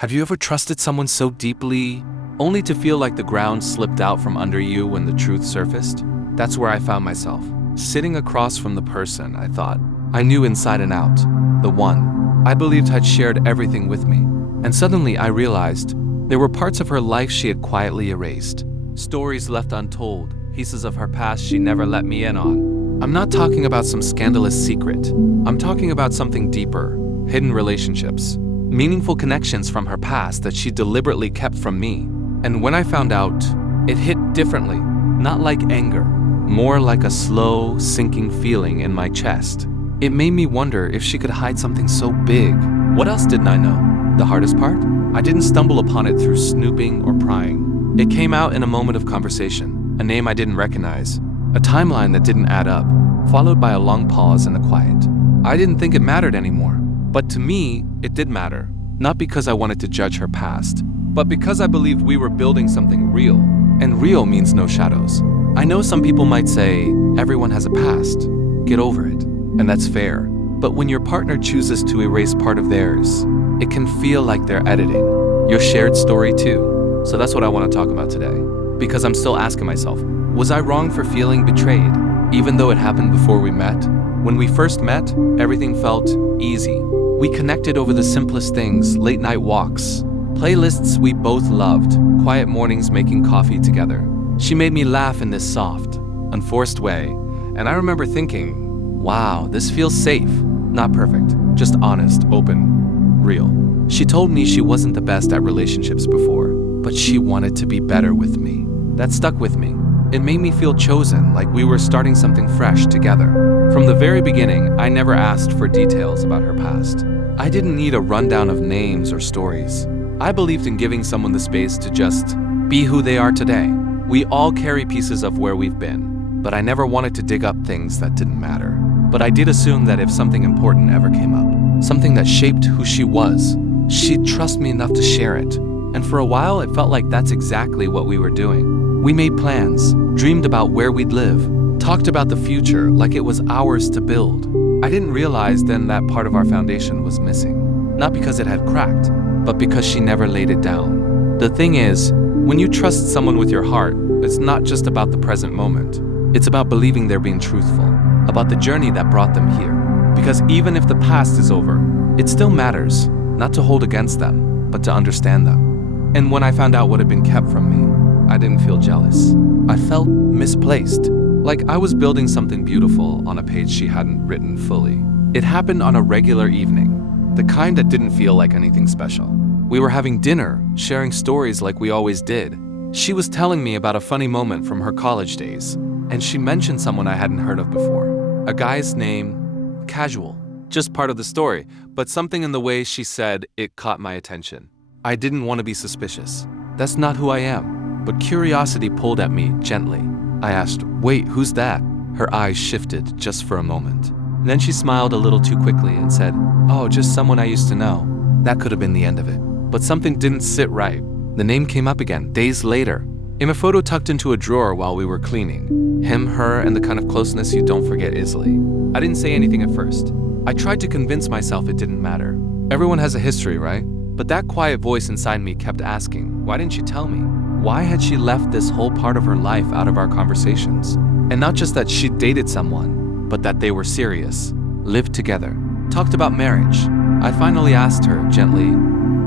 Have you ever trusted someone so deeply, only to feel like the ground slipped out from under you when the truth surfaced? That's where I found myself, sitting across from the person I thought I knew inside and out, the one I believed had shared everything with me. And suddenly I realized there were parts of her life she had quietly erased, stories left untold, pieces of her past she never let me in on. I'm not talking about some scandalous secret. I'm talking about something deeper, hidden relationships, meaningful connections from her past that she deliberately kept from me. And when I found out, it hit differently, not like anger, more like a slow, sinking feeling in my chest. It made me wonder if she could hide something so big. What else didn't I know? The hardest part? I didn't stumble upon it through snooping or prying. It came out in a moment of conversation, a name I didn't recognize, a timeline that didn't add up, followed by a long pause in the quiet. I didn't think it mattered anymore. But to me, it did matter, not because I wanted to judge her past, but because I believed we were building something real, and real means no shadows. I know some people might say, everyone has a past, get over it, and that's fair. But when your partner chooses to erase part of theirs, it can feel like they're editing your shared story too. So that's what I want to talk about today, because I'm still asking myself, was I wrong for feeling betrayed, even though it happened before we met? When we first met, everything felt easy. We connected over the simplest things, late night walks, playlists we both loved, quiet mornings making coffee together. She made me laugh in this soft, unforced way, and I remember thinking, wow, this feels safe. Not perfect, just honest, open, real. She told me she wasn't the best at relationships before, but she wanted to be better with me. That stuck with me. It made me feel chosen, like we were starting something fresh together. From the very beginning, I never asked for details about her past. I didn't need a rundown of names or stories. I believed in giving someone the space to just be who they are today. We all carry pieces of where we've been, but I never wanted to dig up things that didn't matter. But I did assume that if something important ever came up, something that shaped who she was, she'd trust me enough to share it. And for a while, it felt like that's exactly what we were doing. We made plans, dreamed about where we'd live, talked about the future like it was ours to build. I didn't realize then that part of our foundation was missing. Not because it had cracked, but because she never laid it down. The thing is, when you trust someone with your heart, it's not just about the present moment. It's about believing they're being truthful, about the journey that brought them here. Because even if the past is over, it still matters, not to hold against them, but to understand them. And when I found out what had been kept from me, I didn't feel jealous. I felt misplaced, like I was building something beautiful on a page she hadn't written fully. It happened on a regular evening, the kind that didn't feel like anything special. We were having dinner, sharing stories like we always did. She was telling me about a funny moment from her college days, and she mentioned someone I hadn't heard of before. A guy's name, casual, just part of the story, but something in the way she said it caught my attention. I didn't want to be suspicious. That's not who I am. But curiosity pulled at me gently. I asked, wait, who's that? Her eyes shifted just for a moment. And then she smiled a little too quickly and said, oh, just someone I used to know. That could have been the end of it. But something didn't sit right. The name came up again, days later, in a photo tucked into a drawer while we were cleaning. Him, her, and the kind of closeness you don't forget easily. I didn't say anything at first. I tried to convince myself it didn't matter. Everyone has a history, right? But that quiet voice inside me kept asking, why didn't she tell me? Why had she left this whole part of her life out of our conversations? And not just that she dated someone, but that they were serious, lived together, talked about marriage. I finally asked her gently,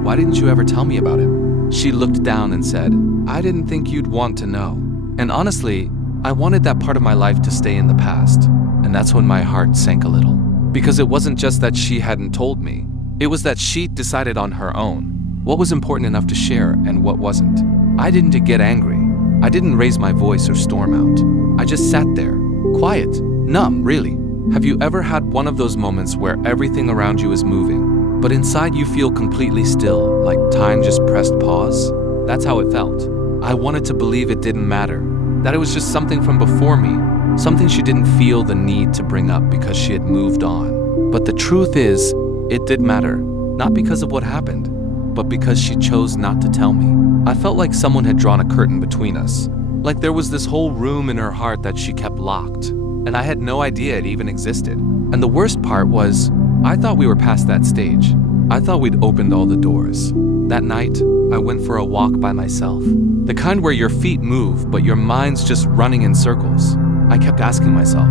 why didn't you ever tell me about him? She looked down and said, I didn't think you'd want to know. And honestly, I wanted that part of my life to stay in the past. And that's when my heart sank a little. Because it wasn't just that she hadn't told me. It was that she decided on her own what was important enough to share and what wasn't. I didn't get angry. I didn't raise my voice or storm out. I just sat there, quiet, numb, really. Have you ever had one of those moments where everything around you is moving, but inside you feel completely still, like time just pressed pause? That's how it felt. I wanted to believe it didn't matter, that it was just something from before me, something she didn't feel the need to bring up because she had moved on. But the truth is, it did matter, not because of what happened, but because she chose not to tell me. I felt like someone had drawn a curtain between us, like there was this whole room in her heart that she kept locked, and I had no idea it even existed. And the worst part was, I thought we were past that stage. I thought we'd opened all the doors. That night, I went for a walk by myself. The kind where your feet move, but your mind's just running in circles. I kept asking myself,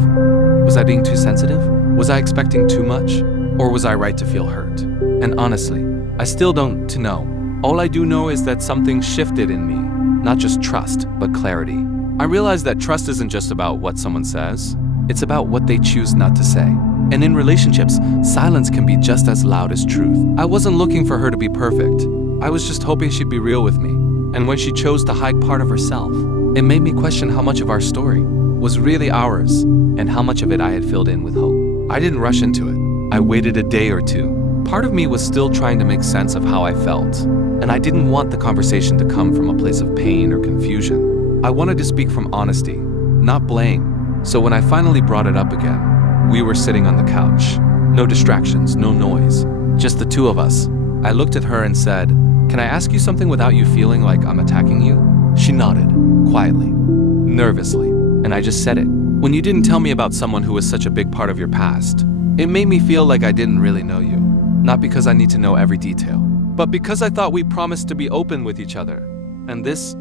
was I being too sensitive? Was I expecting too much? Or was I right to feel hurt? And honestly, I still don't know. All I do know is that something shifted in me. Not just trust, but clarity. I realized that trust isn't just about what someone says. It's about what they choose not to say. And in relationships, silence can be just as loud as truth. I wasn't looking for her to be perfect. I was just hoping she'd be real with me. And when she chose to hide part of herself, it made me question how much of our story was really ours and how much of it I had filled in with hope. I didn't rush into it. I waited a day or two. Part of me was still trying to make sense of how I felt, and I didn't want the conversation to come from a place of pain or confusion. I wanted to speak from honesty, not blame. So when I finally brought it up again, we were sitting on the couch. No distractions, no noise, just the two of us. I looked at her and said, "Can I ask you something without you feeling like I'm attacking you?" She nodded, quietly, nervously, and I just said it. "When you didn't tell me about someone who was such a big part of your past, it made me feel like I didn't really know you. Not because I need to know every detail, but because I thought we promised to be open with each other. And this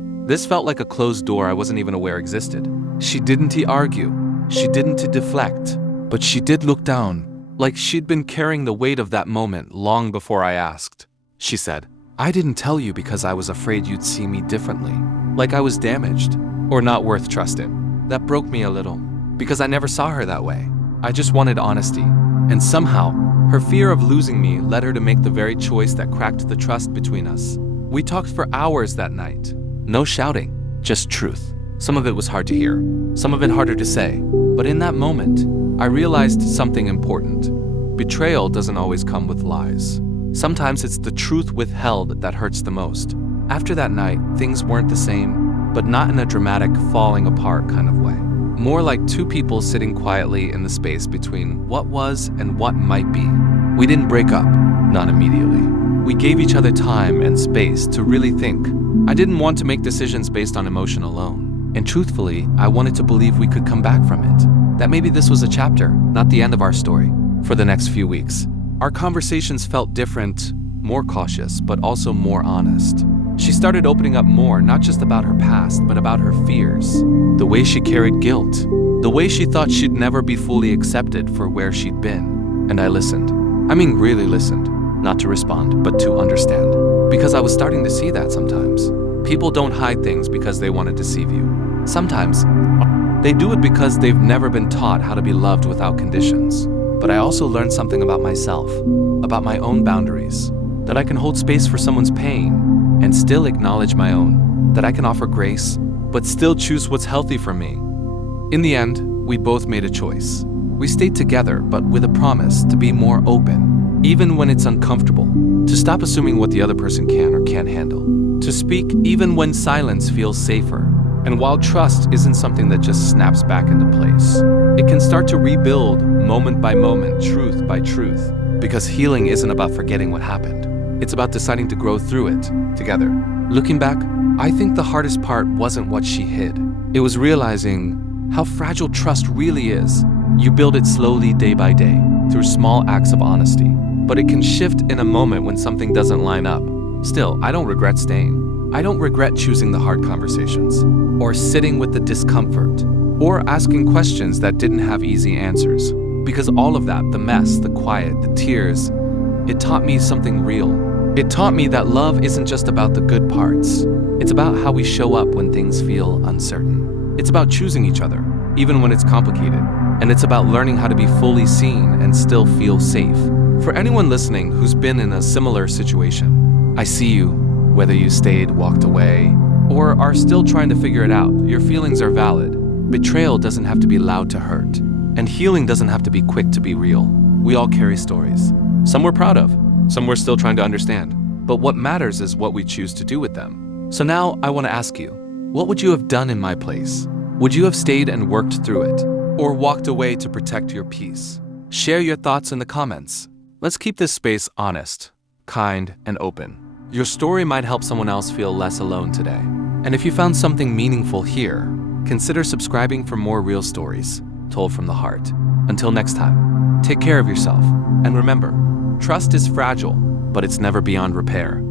felt like a closed door I wasn't even aware existed." She didn't argue. She didn't deflect. But she did look down, like she'd been carrying the weight of that moment long before I asked. She said, "I didn't tell you because I was afraid you'd see me differently, like I was damaged or not worth trusting." That broke me a little, because I never saw her that way. I just wanted honesty. And somehow, her fear of losing me led her to make the very choice that cracked the trust between us. We talked for hours that night. No shouting, just truth. Some of it was hard to hear, some of it harder to say. But in that moment, I realized something important. Betrayal doesn't always come with lies. Sometimes it's the truth withheld that hurts the most. After that night, things weren't the same, but not in a dramatic falling apart kind of way. More like two people sitting quietly in the space between what was and what might be. We didn't break up, not immediately. We gave each other time and space to really think. I didn't want to make decisions based on emotion alone. And truthfully, I wanted to believe we could come back from it. That maybe this was a chapter, not the end of our story. For the next few weeks, our conversations felt different, more cautious, but also more honest. She started opening up more, not just about her past, but about her fears. The way she carried guilt. The way she thought she'd never be fully accepted for where she'd been. And I listened. I mean, really listened. Not to respond, but to understand. Because I was starting to see that sometimes. People don't hide things because they want to deceive you. Sometimes, they do it because they've never been taught how to be loved without conditions. But I also learned something about myself, about my own boundaries, that I can hold space for someone's pain and still acknowledge my own, that I can offer grace, but still choose what's healthy for me. In the end, we both made a choice. We stayed together, but with a promise to be more open, even when it's uncomfortable, to stop assuming what the other person can or can't handle, to speak even when silence feels safer. And while trust isn't something that just snaps back into place, it can start to rebuild moment by moment, truth by truth, because healing isn't about forgetting what happened. It's about deciding to grow through it together. Looking back, I think the hardest part wasn't what she hid. It was realizing how fragile trust really is. You build it slowly day by day, through small acts of honesty. But it can shift in a moment when something doesn't line up. Still, I don't regret staying. I don't regret choosing the hard conversations, or sitting with the discomfort, or asking questions that didn't have easy answers. Because all of that, the mess, the quiet, the tears, it taught me something real. It taught me that love isn't just about the good parts. It's about how we show up when things feel uncertain. It's about choosing each other, even when it's complicated. And it's about learning how to be fully seen and still feel safe. For anyone listening who's been in a similar situation, I see you. Whether you stayed, walked away, or are still trying to figure it out, your feelings are valid. Betrayal doesn't have to be loud to hurt, and healing doesn't have to be quick to be real. We all carry stories. Some we're proud of, some we're still trying to understand. But what matters is what we choose to do with them. So now I want to ask you, what would you have done in my place? Would you have stayed and worked through it, or walked away to protect your peace? Share your thoughts in the comments. Let's keep this space honest, kind, and open. Your story might help someone else feel less alone today. And if you found something meaningful here, consider subscribing for more real stories told from the heart. Until next time, take care of yourself. And remember, trust is fragile, but it's never beyond repair.